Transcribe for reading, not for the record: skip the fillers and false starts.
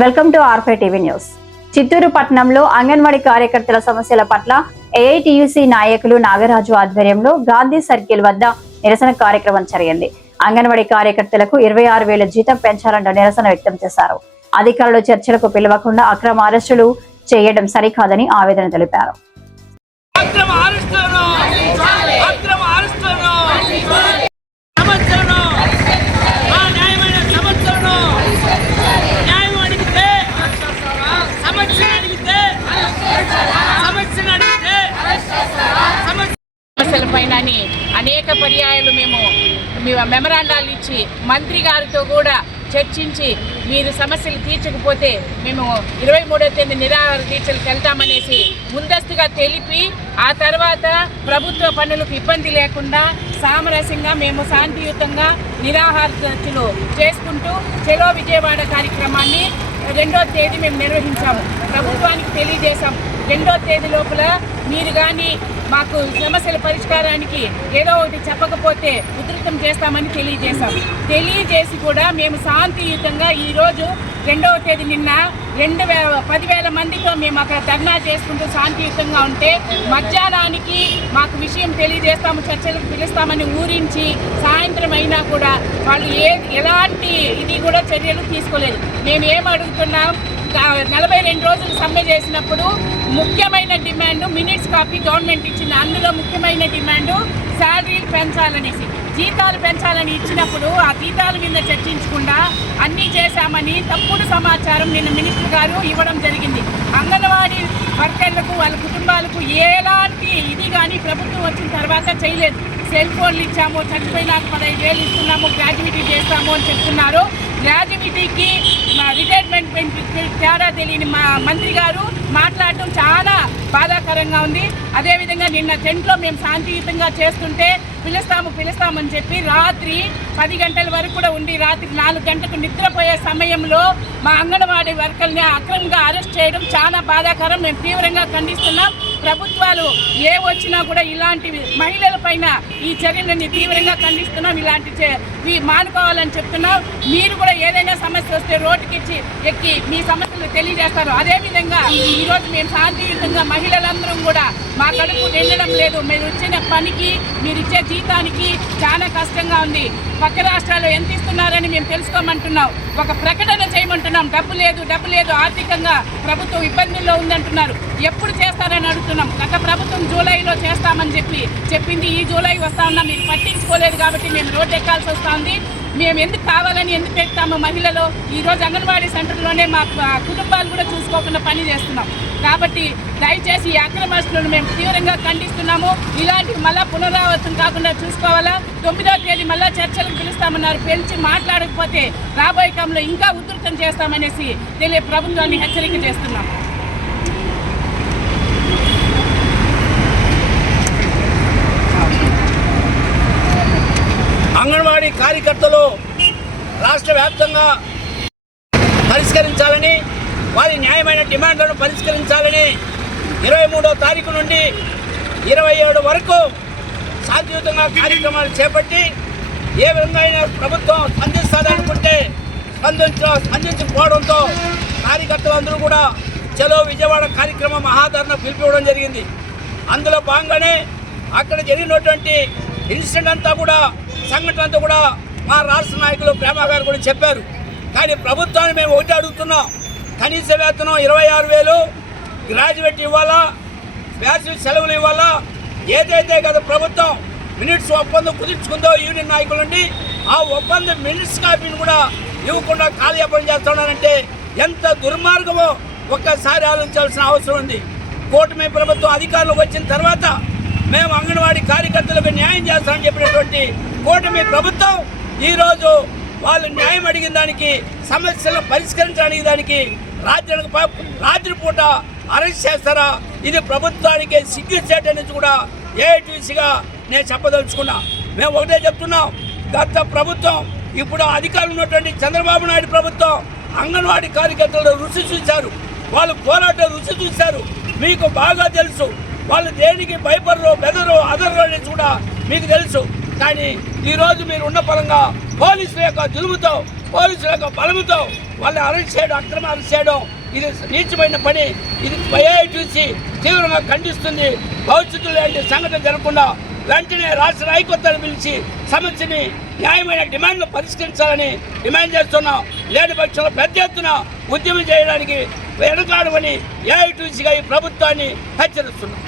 Welcome to ఆర్5 TV news. Chittoor పట్టణంలో అంగన్వాడీ కార్యకర్తల సమస్యల పట్ల ఏఐటియుసి నాయకులు నాగరాజు ఆధ్వర్యంలో గాంధీ సర్కిల్ వద్ద నిరసన కార్యక్రమం జరిగింది. అంగన్వాడీ కార్యకర్తలకు 26,000 జీతం పెంచాలంటూ నిరసన వ్యక్తం చేశారు. అధికారులు చర్చలకు పిలవకుండా అక్రమ అరెస్టులు చేయడం సరికాదని ఆవేదన తెలిపారు. సమస్యలపైన అనేక పర్యాయాలు మేము మెమరాండాలు ఇచ్చి మంత్రి గారితో కూడా చర్చించి మీరు సమస్యలు తీర్చకపోతే మేము 23వ తేదీ నిరాహార దీక్షలకు వెళ్తామనేసి ముందస్తుగా తెలిపి ఆ తర్వాత ప్రభుత్వ పనులకు ఇబ్బంది లేకుండా సామరస్యంగా మేము శాంతియుతంగా నిరాహార దీక్షలు చేసుకుంటూ చెలో విజయవాడ కార్యక్రమాన్ని 2వ తేదీ మేము నిర్వహించాము. ప్రభుత్వానికి తెలియజేశాం, 2వ తేదీ లోపల మీరు కానీ మాకు సమస్యల పరిష్కారానికి ఏదో ఒకటి చెప్పకపోతే ఉధృతం చేస్తామని తెలియజేసి కూడా మేము శాంతియుతంగా ఈరోజు 2వ తేదీ నిన్న 10,000 మందితో మేము అక్కడ ధర్నా చేసుకుంటూ శాంతియుతంగా ఉంటే మధ్యాహ్నానికి మాకు విషయం తెలియజేస్తాము, చర్చలకు పిలుస్తామని ఊరించి సాయంత్రం అయినా కూడా వాళ్ళు ఎలాంటి ఇది కూడా చర్యలు తీసుకోలేదు. మేము ఏం అడుగుతున్నాం, 42 రోజులు సమ్మె చేసినప్పుడు ముఖ్యమైన డిమాండ్ మినిట్స్ కాపీ గవర్నమెంట్ ఇచ్చింది. అందులో ముఖ్యమైన డిమాండ్ శాలరీలు పెంచాలనేసి, జీతాలు పెంచాలని ఇచ్చినప్పుడు ఆ జీతాల మీద చర్చించకుండా అన్నీ చేశామని తప్పుడు సమాచారం నిన్న మినిస్టర్ గారు ఇవ్వడం జరిగింది. అంగన్వాడీ వర్కర్లకు వాళ్ళ కుటుంబాలకు ఎలాంటి ఇది కానీ ప్రభుత్వం వచ్చిన తర్వాత చేయలేదు. సెల్ ఫోన్లు ఇచ్చాము, చచ్చిపోయినాక 15,000 ఇస్తున్నాము, గ్రాడ్యుయేటీ చేస్తాము అని చెప్తున్నారు. గ్రాడ్యుయేటీకి రిటైర్మెంట్ తేడా తెలియని మా మంత్రి గారు మాట్లాడటం చాలా బాధాకరంగా ఉంది. అదేవిధంగా నిన్న టెంట్లో మేము శాంతియుతంగా చేస్తుంటే పిలుస్తామని చెప్పి రాత్రి 10 గంటల వరకు కూడా ఉండి రాత్రి 4 గంటలకు నిద్రపోయే సమయంలో మా అంగన్వాడీ వర్కర్ని అక్రమంగా అరెస్ట్ చేయడం చాలా బాధాకరం. మేము తీవ్రంగా ఖండిస్తున్నాం. ప్రభుత్వాలు ఏ వచ్చినా కూడా ఇలాంటి మహిళల పైన ఈ చర్యలని తీవ్రంగా ఖండిస్తున్నాం. ఇలాంటివి మానుకోవాలని చెప్తున్నాం. మీరు కూడా ఏదైనా సమస్య వస్తే రోడ్డుకి ఎక్కి మీ సమస్యలు తెలియజేస్తారు. అదేవిధంగా ఈరోజు మేము శాంతియుతంగా మహిళలందరం కూడా మా కడుపు నిండడం లేదు. మీరు వచ్చిన పనికి మీరు ఇచ్చే జీతానికి చాలా కష్టంగా ఉంది. పక్క రాష్ట్రాల్లో ఎంత ఇస్తున్నారని మేము తెలుసుకోమంటున్నాం. ఒక ప్రకటన చేయమంటున్నాం. డబ్బు లేదు ఆర్థికంగా ప్రభుత్వం ఇబ్బందుల్లో ఉందంటున్నారు. ఎప్పుడు చేస్తారని అడుగుతున్నాం. గత ప్రభుత్వం జూలైలో చేస్తామని చెప్పింది. ఈ జూలై వస్తా ఉన్నా మీరు పట్టించుకోలేదు కాబట్టి మేము రోడ్డు ఎక్కాల్సి వస్తుంది. మేము ఎందుకు కావాలని ఎందుకు పెడతాము మహిళలు? ఈరోజు అంగన్వాడీ సెంటర్లోనే మా కుటుంబాలు కూడా చూసుకోకుండా పని చేస్తున్నాం. కాబట్టి దయచేసి ఈ అక్రమస్తులను మేము తీవ్రంగా ఖండిస్తున్నాము. ఇలాంటివి మళ్ళా పునరావృతం కాకుండా చూసుకోవాలా. 9వ తేదీ మళ్ళా చర్చలకు పిలుస్తామన్నారు. పిలిచి మాట్లాడకపోతే రాబోయే కాలంలో ఇంకా ఉధృతం చేస్తామనేసి ప్రభుత్వాన్ని హెచ్చరిక చేస్తున్నాం. అంగన్వాడీ కార్యకర్తలు రాష్ట్ర వ్యాప్తంగా పరిష్కరించాలని, వారి న్యాయమైన డిమాండ్లను పరిష్కరించాలని 23వ తారీఖు నుండి 27 వరకు శాంతియుతంగా కార్యక్రమాలు చేపట్టి ఏ విధంగా అయినా ప్రభుత్వం స్పందిస్తాదనుకుంటే స్పందించకపోవడంతో కార్యకర్తలందరూ కూడా చలో విజయవాడ కార్యక్రమం మహాధరణ పిలిపివ్వడం జరిగింది. అందులో భాగంగానే అక్కడ జరిగినటువంటి ఇన్సిడెంట్ అంతా కూడా సంఘటన అంతా కూడా మా రాష్ట్ర నాయకులు ప్రేమ గారు కూడా చెప్పారు. కానీ ప్రభుత్వాన్ని మేము ఒకటి అడుగుతున్నాం, కనీస వేతనం 26,000, గ్రాడ్యుయేట్ ఇవ్వాలా, వేసవి సెలవులు ఇవ్వాలా. ఏదైతే గత ప్రభుత్వం మినిట్స్ ఒప్పందం కుదుర్చుకుందో యూనియన్ నాయకుల నుండి ఆ ఒప్పందం మినిట్స్ కాపీని కూడా ఇవ్వకుండా కాలయాపన చేస్తున్నారంటే ఎంత దుర్మార్గమో ఒక్కసారి ఆలోచించాల్సిన అవసరం ఉంది. కూటమి ప్రభుత్వం అధికారంలోకి వచ్చిన తర్వాత మేము అంగన్వాడీ కార్యకర్తలకు న్యాయం చేస్తామని చెప్పినటువంటి కూటమి ప్రభుత్వం ఈరోజు వాళ్ళు న్యాయం అడిగిన దానికి, సమస్యలను పరిష్కరించడానికి దానికి రాత్రిపూట అరెస్ట్ చేస్తారా? ఇది ప్రభుత్వానికి సిగ్గుచేట నుంచి కూడా ఏఐటీసీగా నేను చెప్పదలుచుకున్నా. మేము ఒకటే చెప్తున్నాం, గత ప్రభుత్వం ఇప్పుడు అధికారులు ఉన్నటువంటి చంద్రబాబు నాయుడు ప్రభుత్వం అంగన్వాడీ కార్యకర్తలు రుచి చూశారు, వాళ్ళు పోరాటం రుచి చూశారు. మీకు బాగా తెలుసు వాళ్ళు దేనికి భయపడరు, బెదరు, అదరు అనేది కూడా మీకు తెలుసు. కానీ ఈరోజు మీరు ఉన్న పరంగా పోలీసుల యొక్క జులుముతో, పోలీసుల యొక్క బలముతో వాళ్ళని అరెస్ట్ చేయడం, అక్రమ అరెస్ట్ చేయడం ఇది నీచమైన పని. ఇది ఏఐటీయూసీ తీవ్రంగా ఖండిస్తుంది. భవిష్యత్తులో ఇలాంటి సంఘటన జరగకుండా వెంటనే రాష్ట్ర హైకోర్టును పిలిచి సమస్యని న్యాయమైన డిమాండ్లు పరిష్కరించాలని డిమాండ్ చేస్తున్నాం. లేని పక్షంలో పెద్ద ఎత్తున ఉద్యమం చేయడానికి వెనకాడమని ఏఐటీయూసీగా ఈ ప్రభుత్వాన్ని హెచ్చరిస్తున్నాం.